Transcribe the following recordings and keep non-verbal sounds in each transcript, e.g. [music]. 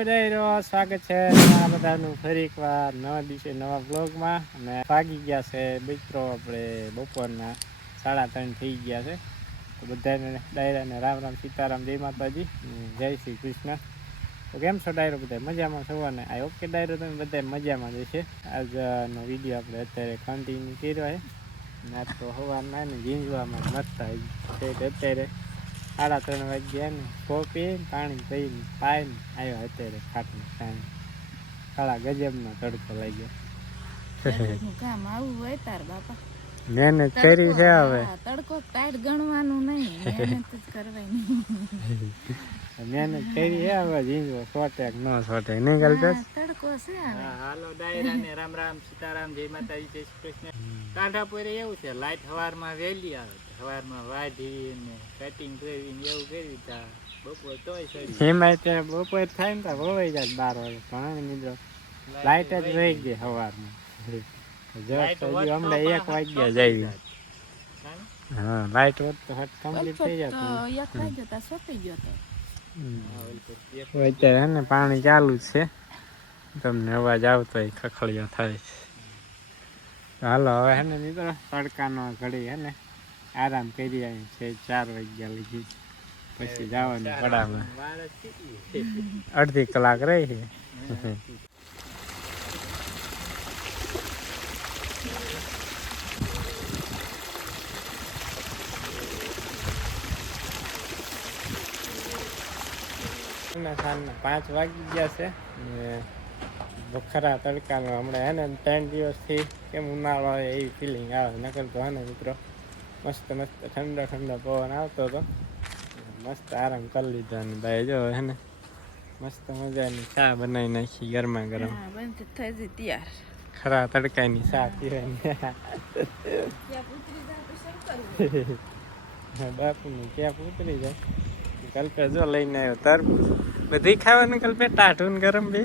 સ્વાગત છે. તમારા બધાનું ફરી એકવાર નવા દિવસે નવા બ્લોગમાં અને ભાગી ગયા છે મિત્રો આપણે બપોરના સાડા ત્રણ થઈ ગયા છે. તો બધાને ડાયરાને રામ રામ સીતારામ, જય માતાજી જય શ્રી કૃષ્ણ. તો કેમ છો ડાયરો બધા મજામાં છો? અને આ ઓકે ડાયરો તમે બધા મજામાં જ આજનો વીડિયો આપણે અત્યારે કન્ટિન્યુ કર્યો છે. ના તો હવાના ને ઝીંઝવામાં મસ્ત અત્યારે. સાડા ત્રણ વાગ્યા ને કોપી પાણી પીને પાઈને આવ્યો અત્યારે ખાટું સાંજ કાળા ગજબનો તડકો લાગ્યો. કામ આવું હોય તાર બાપા. મહેનત કરી છે હવે. તડકો ટાઈટ ગણવાનું નહીં મહેનત જ કરવાની. મહેનત કરી છે હવે જીંજવો સોટે ન સોટે. નહીં ગલતો તડકો છે હાલો ડાયરા ને રામ રામ સીતારામ જય માતાજી જય શ્રી કૃષ્ણ. કાંઠાપુરે એવું છે લાઈટ હવારમાં વહેલી આવે. સવારમાં વાઢી ને કટિંગ કરીને એવું કરી તા. બપોર તોય સડી એમાં તે બપોર થાય ને તો હોવાઈ જાય બાર વાગે. પણ મિત્રો લાઈટ જ રહી ગઈ. સવારમાં હમણાં એક વાગ્યા જાય. હા લાઈટ હોત તો હટ કમ્પ્લીટ થઈ તો એક વાગ્યો તા ગયો તો. અત્યારે ને પાણી ચાલુ જ છે. તમને અવાજ આવતો હોય ખખડિયો થાય. છે હાલો હવે હે ને મિત્રો તડકાનો ઘડી હે ને. આરામ કરી આવી છે ચાર વાગ્યા લગી. પછી જવાનું પડામાં અડધી કલાક રહી છે. સાંજના પાંચ વાગી ગયા છે. ને ખરા તડકાનો હમણાં હે ને ત્રણ દિવસથી કેમ ઉનાળો આવે એવી ફિલિંગ આવે. નકર તો હે ને મિત્રો. મસ્ત મસ્ત ઠંડો ઠંડો પવન આવતો હતો. મસ્ત આરામ કરી લીધો અને ભાઈ જો હે ને મસ્ત મજાની ચા બનાવી નાખી ગરમા ગરમ. હા થઈ જઈ તૈયાર. ખરા તડકાની ચા પીવાની. ત્યાં ઉતરી જાય તો શરૂ કરવું? ક્યાં ઉતરી જાય? કલ્પે જો લઈને આવ્યો તરબૂચ. બધી ખાવાનું કલ્પે ટાઢું ગરમ બે?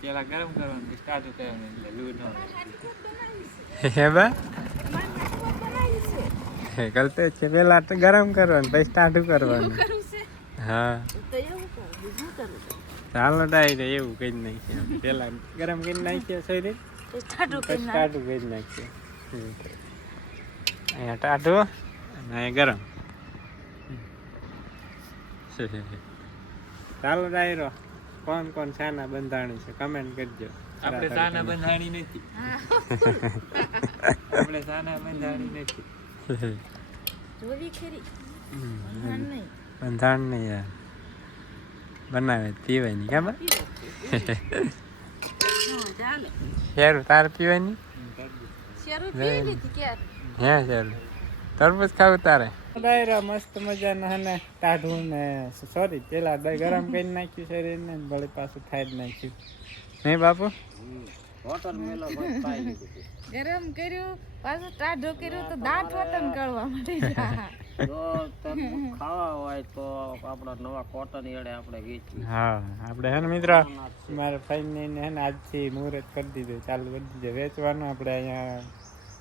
પેલા ગરમ કરવાનું સ્ટાર્ટ કરવાનું એટલે લૂ ન હે બા? [laughs] કલ્પે છે. પેલા તો ગરમ કરવાનું પછી ટાઢું કરવાનું. હા. ચાલો એવું કર બીજું કરવું? ચાલો ડાયરે એવું કઈ નાખીએ પેલા ગરમ કરી નાખીએ શરીર પછી ટાઢું કરી નાખીએ. અહીંયા ટાઢું અને અહીંયા ગરમ. ચાલો ડાયરો કોણ કોણ શાના બંધાણી છે? કમેન્ટ કરજો. આપણે સાના બંધાણી નથી. આપણે સાના બંધાણી નથી. ખરી બંધાણ નહીં યાર બનાવે પીવાની ખબર હા શેરું તાર પીવાની? શરૂ પી લીધી ક્યારે? હે શેરું. તરબૂજ ખાવું તારે? ડાયરા મસ્ત મજાના હે તાઢું ટાઢું ને સોરી પેલા દહીં ગરમ કરી નાખ્યું શરીર ને વળી પાછું ખાઈ જ નાખ્યું. નહીં બાપુ? ગરમ કર્યું પાછું ટાઢો કર્યું તો દાંત વતન કરવા માટે ખાવા હોય તો આપણા નવા કોટન એડે આપણે વેચી હા આપણે હે ને મિત્ર મારે ફાઈન ને હે ને આજથી મુહૂર્ત કરી દીધું. ચાલુ કરી દીધું. વેચવાનું આપણે અહીંયા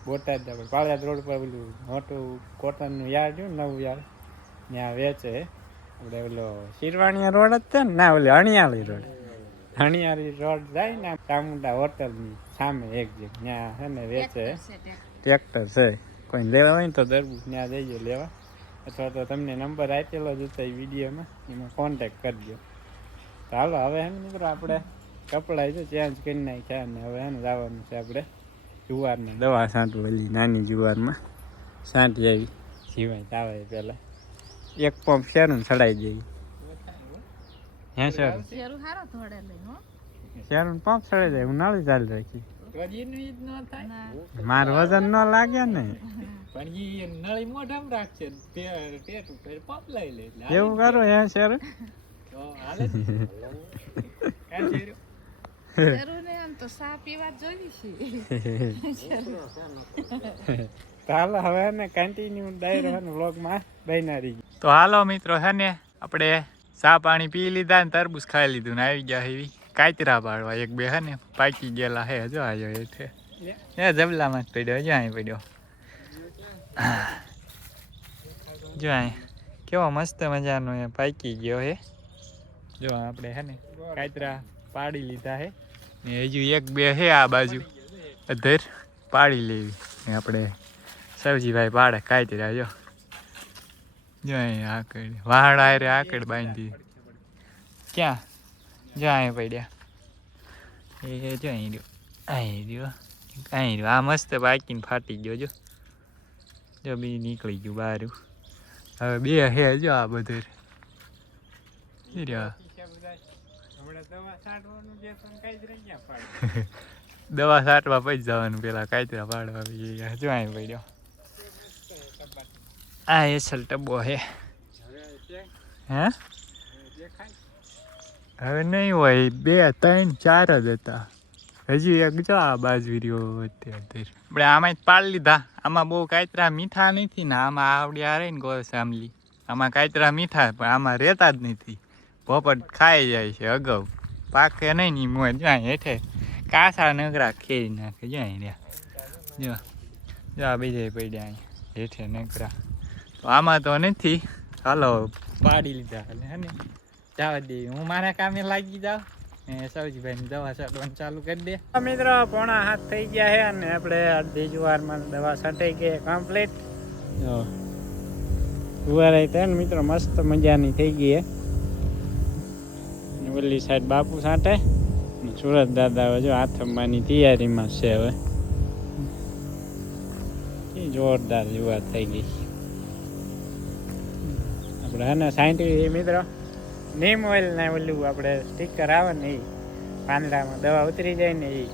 બોટાદ આપણે પાળિયાદ રોડ પર પેલું મોટું કોટનનું યાર્ડ છે નવું યાર્ડ. ત્યાં વેચે. આપણે ઓલો શિરવાણીયા રોડ જ છે ને ના ઓલી અણિયાળી રોડ. અણિયાળી રોડ જાય ને ચામુંડા હોટલની સામે એક જે ત્યાં છે ને વેચે. ટ્રેક્ટર છે કોઈ લેવા હોય ને તો દરબૂજ ત્યાં જઈએ લેવા. અથવા તો તમને નંબર આપેલો જ હતો એ વિડીયોમાં એમાં કોન્ટેક કરજો. તો હાલો હવે ને મિત્રો આપણે કપડાં જો ચેન્જ કરી નાખ્યા અને હવે એને જવાનું છે આપણે જુવારને દવા છાંટવું ઓલી નાની જુવારમાં. સાંટી આવી જીવાય તાવે પહેલાં એક પંપ શેરું ચડાવી દઈએ. હે શેરું? શરૂ સારો થોડે લઈ હો. શેરું પંપ ચડાવી જાય ઉનાળી ચાલી રાખી. મારું વજન ન લાગે ને. પણ ઈ નળી મોઢામ રાખશે પેટ ઉપર પપ લઈ લે એવું કરો હે શેર? તો હાલે આમ તો સા પીવા છે. હવે ને કન્ટિન્યુ ડાયરો વ્લોગમાં બન્યા તો હાલો મિત્રો હે ને આપણે ચા પાણી પી લીધા ને તરબૂચ ખાઈ લીધું ને આવી ગયા એવી કાતરા પાડવા એક બે હે પાકી ગયેલા હે, હજો આજો હેઠે એ જબલામાં જ પડ્યો જો અહીં પડ્યો. જો અહીં કેવો મસ્ત મજાનો એ પાકી ગયો હે. જો આપણે હે ને, કાતરા પાડી લીધા હે. ને હજુ એક બે હે આ બાજુ. અધર પાડી લેવી. ને આપણે સવજીભાઈ પાડે કાઢી જો. અહીં આકડ વાહડ આરે આકડ બાંધી ક્યાં? જાય પડ્યા. એ જો અહીં રહ્યો. અહીં રહ્યો. અહીં રહ્યો. આ મસ્ત બાકીને ફાટી ગયો જો. જો બી નીકળી ગયું બહાર હવે બે હે જો આ બધું [laughs] દવા સાટવા પછી જવાનું. પેલા કાયતરા પાડવા. જો અહીં પડ્યો. આ એસલ ટબ્બો હે. હે? હવે નહીં હોય, બે, ત્રણ, ચાર જ હતા. હજી એક જો આ બાજુ રહ્યો અત્યારે. આપણે આમાં જ પાડી લીધા. આમાં બહુ કાયતરા મીઠા નથી ને આમાં આવડી આ ને ગોળ સાંભલી આમાં કાયતરા મીઠા, પણ આમાં રહેતા જ નથી. પોપટ ખાઈ જાય છે અગાઉ. પાકે નહીં ની મોય જ્યાં હેઠે. કાસા નગરા ખેરી નાખે, જ્યાં રહ્યા. જો જો બીજે પડ્યા અહીંયા. હેઠે નગરા આમાં તો નથી. હાલો. પાડી લીધા. હે જવા દે. હું મારા કામે લાગી જાઉં ને સૌજીભાઈ દવા છાંટવાનું ચાલુ કરી દે. મિત્રો, પોણા હાથ થઈ ગયા છે અને આપણે અડધી જુવારમાં દવા છાંટાઈ ગઈ કમ્પ્લીટ જો જુવાર આવી ને મિત્રો, મસ્ત મજાની થઈ ગઈ છે. ઓલી સાઈડ બાપુ છાંટે. સુરત દાદા હવે જો હાથમવાની તૈયારીમાં છે હવે. જોરદાર જુવાર થઈ ગઈ આપણે અને સાયન્ટિફિક મિત્રો નીમ ઓઇલ ને ઓલું આપણે સ્ટીકર આવે ને એ પાંદડામાં દવા ઉતરી જાય ને એ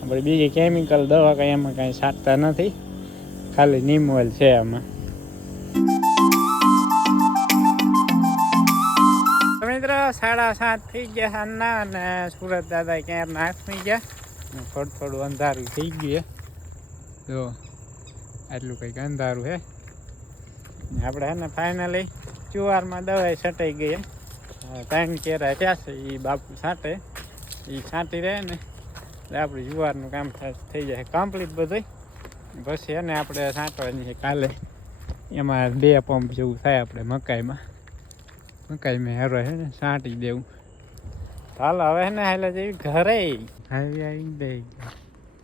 આપણે બીજી કેમિકલ દવા કંઈ એમાં કાંઈ છાંટતા નથી, ખાલી નીમ ઓઇલ છે આમાં. મિત્રો, સાડા સાત થઈ ગયા સાંજના અને સુરત દાદા ક્યાં નાખી ગયા. થોડું થોડું અંધારું થઈ ગયું જો, આટલું કંઈક અંધારું ને આપણે હે ને ફાઇનલી ચુવારમાં દવાઈ છટાઈ ગઈ. હા, ત્રણ કેરા થયા છે એ બાપુ છાંટે. એ છાંટી રહે ને એટલે આપણે જુવારનું કામ થ- થઈ જાય. કમ્પ્લીટ બધું પછી એને આપણે છાંટવાની છે કાલે. એમાં બે પંપ જેવું થાય આપણે મકાઈમાં. મકાઈમાં હેરો છે ને છાંટી દેવું. ચાલો હવે ને હાલે જેવી ઘરે. આવી આવી બે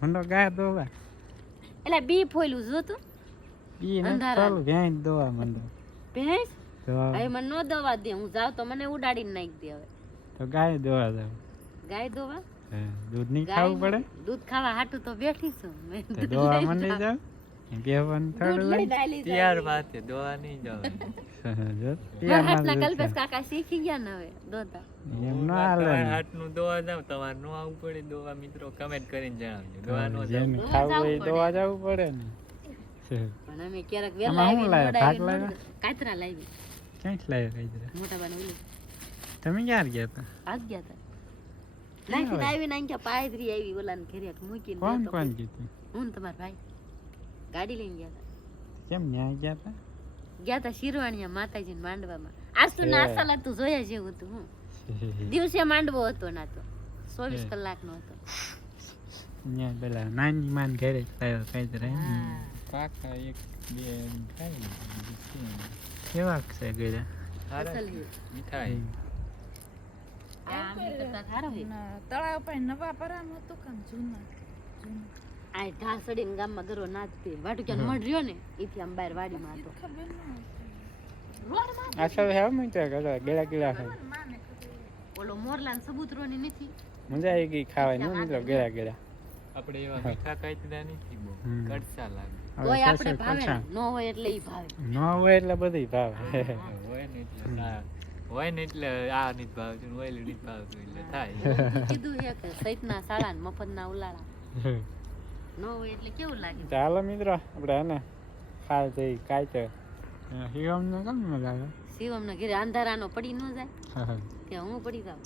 મંડો ગાય દોવા. એટલે બી ફોયલું જો તું ને અંધારા. ભેંસ દોવા મંડો. ભેંસ? હવે મને નો દવા દે હું જાઉં તો મને ઉડાડીને નાખી દે હવે. તો ગાય દોવા જાવ ગાય દોવા? દૂધ નહીં ખાવું પડે? દૂધ ખાવા હાટું તો બેઠી છું. મેં દોવા લઈને જાવ કહેવાનું દૂધ થોડું લઈને. આલી જાઉં. ત્યાર વાતે દવા નહીં જવાનું જો, મારા ત્યારમાં હાથના જ કલ્પેશ કાકા શીખી ગયા ને હવે દોતા એમ ન હાલે જાવ તમારે નો આવવું પડે દોવા મિત્રો. કમેન્ટ કરીને જણાવજો. દવા નો જેને ખાવું હોય દોવા જવું પડે ને. પણ અમે ક્યારેક વેલા આવી ભાગ આવી કાતરા લાવી. ક્યાંથી લાવ્યા કાંઈ મોટા બાને ઓલી. તમે ક્યાં ગયા હતા? આજ ગયા હતા. નાખીને આવીને અહીં પાયદરી આવી ઓલાને ઘરે મૂકીને કોણ કોણ કીધું હું ને ભાઈ. ગાડી લઈને ગયા હતા. કેમ ન્યાય ગયા હતા? ગયા હતા શિરવાણીયા માતાજીને માંડવામાં. આજ તો ના હે. જોયા જેવું હતું હું. દિવસે માંડવો હતો ના તો. ચોવીસ કલાક કલાકનો હતો. ન્યાય પેલા નાની માન ઘેરે લાવ્યો કાંઈ. કાકા એક બે શું? કેવા છે ગયા સારા અસલ છે. છે. મીઠાઈ. તળાવ પાસે નવા પરામ હતું કામ જૂના. આ ઘાસ ગામમાં દરો ના જ પીએ વાટુ ક્યાં મઢ રહ્યો ને એથી આમ બહાર વાડીમાં હતો ખબર ન હતી. રોડમાં આ સૌ હેવ મૂક્યા કરતા ગેડા ગેડા ખાય ઓલો મોરલાન સબૂતરોની નથી મજા આવી ગઈ ખાવાની મતલબ ગેડા ગેડા આપણે એવા મીઠા કાંઈ નથી બહુ. કડસા લાગે. હોય આપણે ભાવે. ન? હોય એટલે ઈ ભાવે. ન હોય એટલે બધી ભાવે. હોય ને એટલે હોય ને એટલે આ નથી ભાવતું ને ઓલું નથી ભાવતું એટલે થાય. કીધું છે કે સૈતના સાળા ને મફતના ઉલાળા. ન હોય એટલે કેવું લાગે? ચાલો મિત્રો આપણે હે ને થઈ જઈ શિવમ ને કેમ મજા આવે? શિવમના ઘરે અંધારાનો પડી ન જાય? કે હું પડી જાઉં?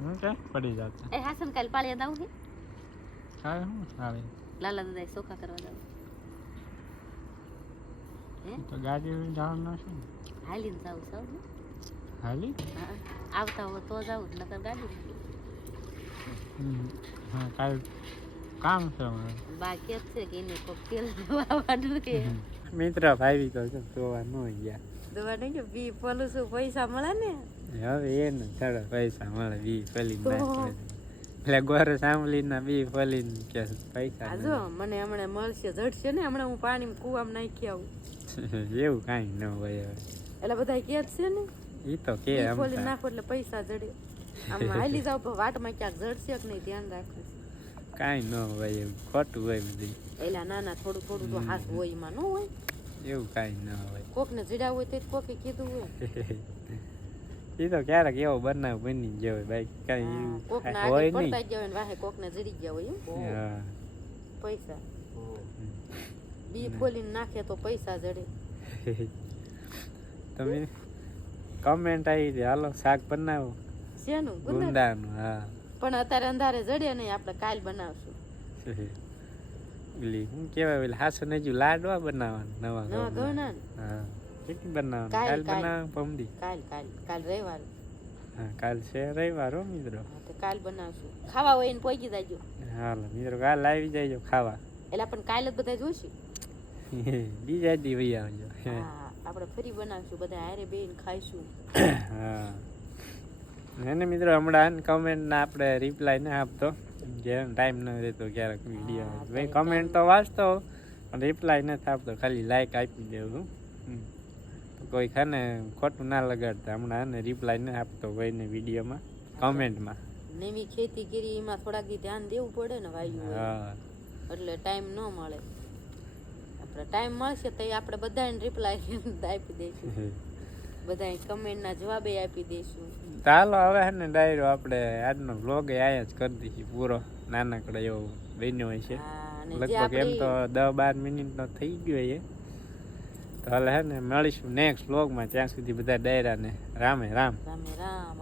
હું કે? પડી જાત. એ હાસન કાલ પાળિયા દાવું છે ખાય શું ખાવે લાલા દાદા ચોખા કરવા જાવ તો ગાડી જવાનું છે હાલીને જાવ સૌ હાલી આવતા હો તો જાવું નકર ગાડી હા કાલ કામ છે મારે બાકી છે કે એને કોક તેલ વાવાનું કે મિત્ર ભાઈ તો જો જોવા ન ગયા દવા નહીં કે બી પોલું શું પૈસા મળે ને હવે એને ચાલો પૈસા મળે બી પેલી તો. એટલે ગોરે સાંભળીને બી ફલીને કે પૈસા આજો મને હમણાં મળશે જડશે ને? હમણાં હું પાણી કુવામાં નાખી આવું. [laughs] એવું કાંઈ ન હોય હવે. એટલે બધા કે જ છે ને? ઈ તો કે આમ ફોલી નાખો એટલે પૈસા જડે. આમ [laughs] હાલી જાવ પણ વાટમાં ક્યાંક જડશે કે નહીં ધ્યાન રાખવું કાંઈ ન હોય એવું ખોટું હોય બધું. એલા નાના થોડું થોડું તો હાથ હોય એમાં ન હોય. એવું કાંઈ ન હોય. કોકને જડ્યા હોય તો કોકે કીધું હોય. [laughs] એ તો ક્યારેક એવો બનાવ બની ગયો હોય બાકી કાંઈ હા, હોય નહીં પડતા ને વાહે કોકને જડી ગયા હોય એમ હા પૈસા બી ફોલીને નાખે તો પૈસા જડે તમે કમેન્ટ આવી છે હાલો શાક બનાવો શેનું ગુંદાનું હા પણ અત્યારે અંધારે જડે નહીં આપણે કાલ બનાવશું ઓલી શું કહેવાય ઓલી હાસુ ને હજુ લાડવા બનાવવાના નવા. ઘઉંના હા કેટલી બનાવવાનું કાલ. બનાવ પમદી કાલ કાલ કાલ રવિવાર હા કાલ છે રવિવાર હો મિત્રો તો કાલ બનાવશું ખાવા હોય ને પહોંચી જાજો હાલો મિત્રો કાલ આવી જાય ખાવા એટલે પણ કાલ જ બધા જોઈશું બીજા દી વહી આવજો હા આપણે ફરી બનાવશું બધા હારે બેન ખાઈશું હા એને મિત્રો હમણાં કમેન્ટના આપણે રિપ્લાય ના આપતો જેમ ટાઈમ ન રહેતો ક્યારેક વીડિયો કમેન્ટ તો વાંચતો રિપ્લાય નથી આપતો ખાલી લાઈક આપી દેવું કોઈ ખાને ખોટું ના લગાડતા. હમણાં ને રિપ્લાય ન આપતો કોઈને વિડીયોમાં કમેન્ટમાં નવી ખેતી કરી એમાં થોડાક દી ધ્યાન દેવું પડે ને વાયુ હા. એટલે ટાઈમ ન મળે. આપણે ટાઈમ મળશે તો આપણે બધાને રિપ્લાય આપી દઈશું. બધા કમેન્ટના જવાબે આપી દઈશું. ચાલો હવે ને ડાયરો આપણે આજનો બ્લોગ આયા જ કરી દઈશું પૂરો. નાનકડો એવો બન્યો હોય છે લગભગ એમ તો દસ બાર મિનિટનો થઈ ગયો એ. તો હાલે હે ને મળીશું નેક્સ્ટ વ્લોગમાં ત્યાં સુધી બધા ડાયરાને રામે રામ. રામે રામ.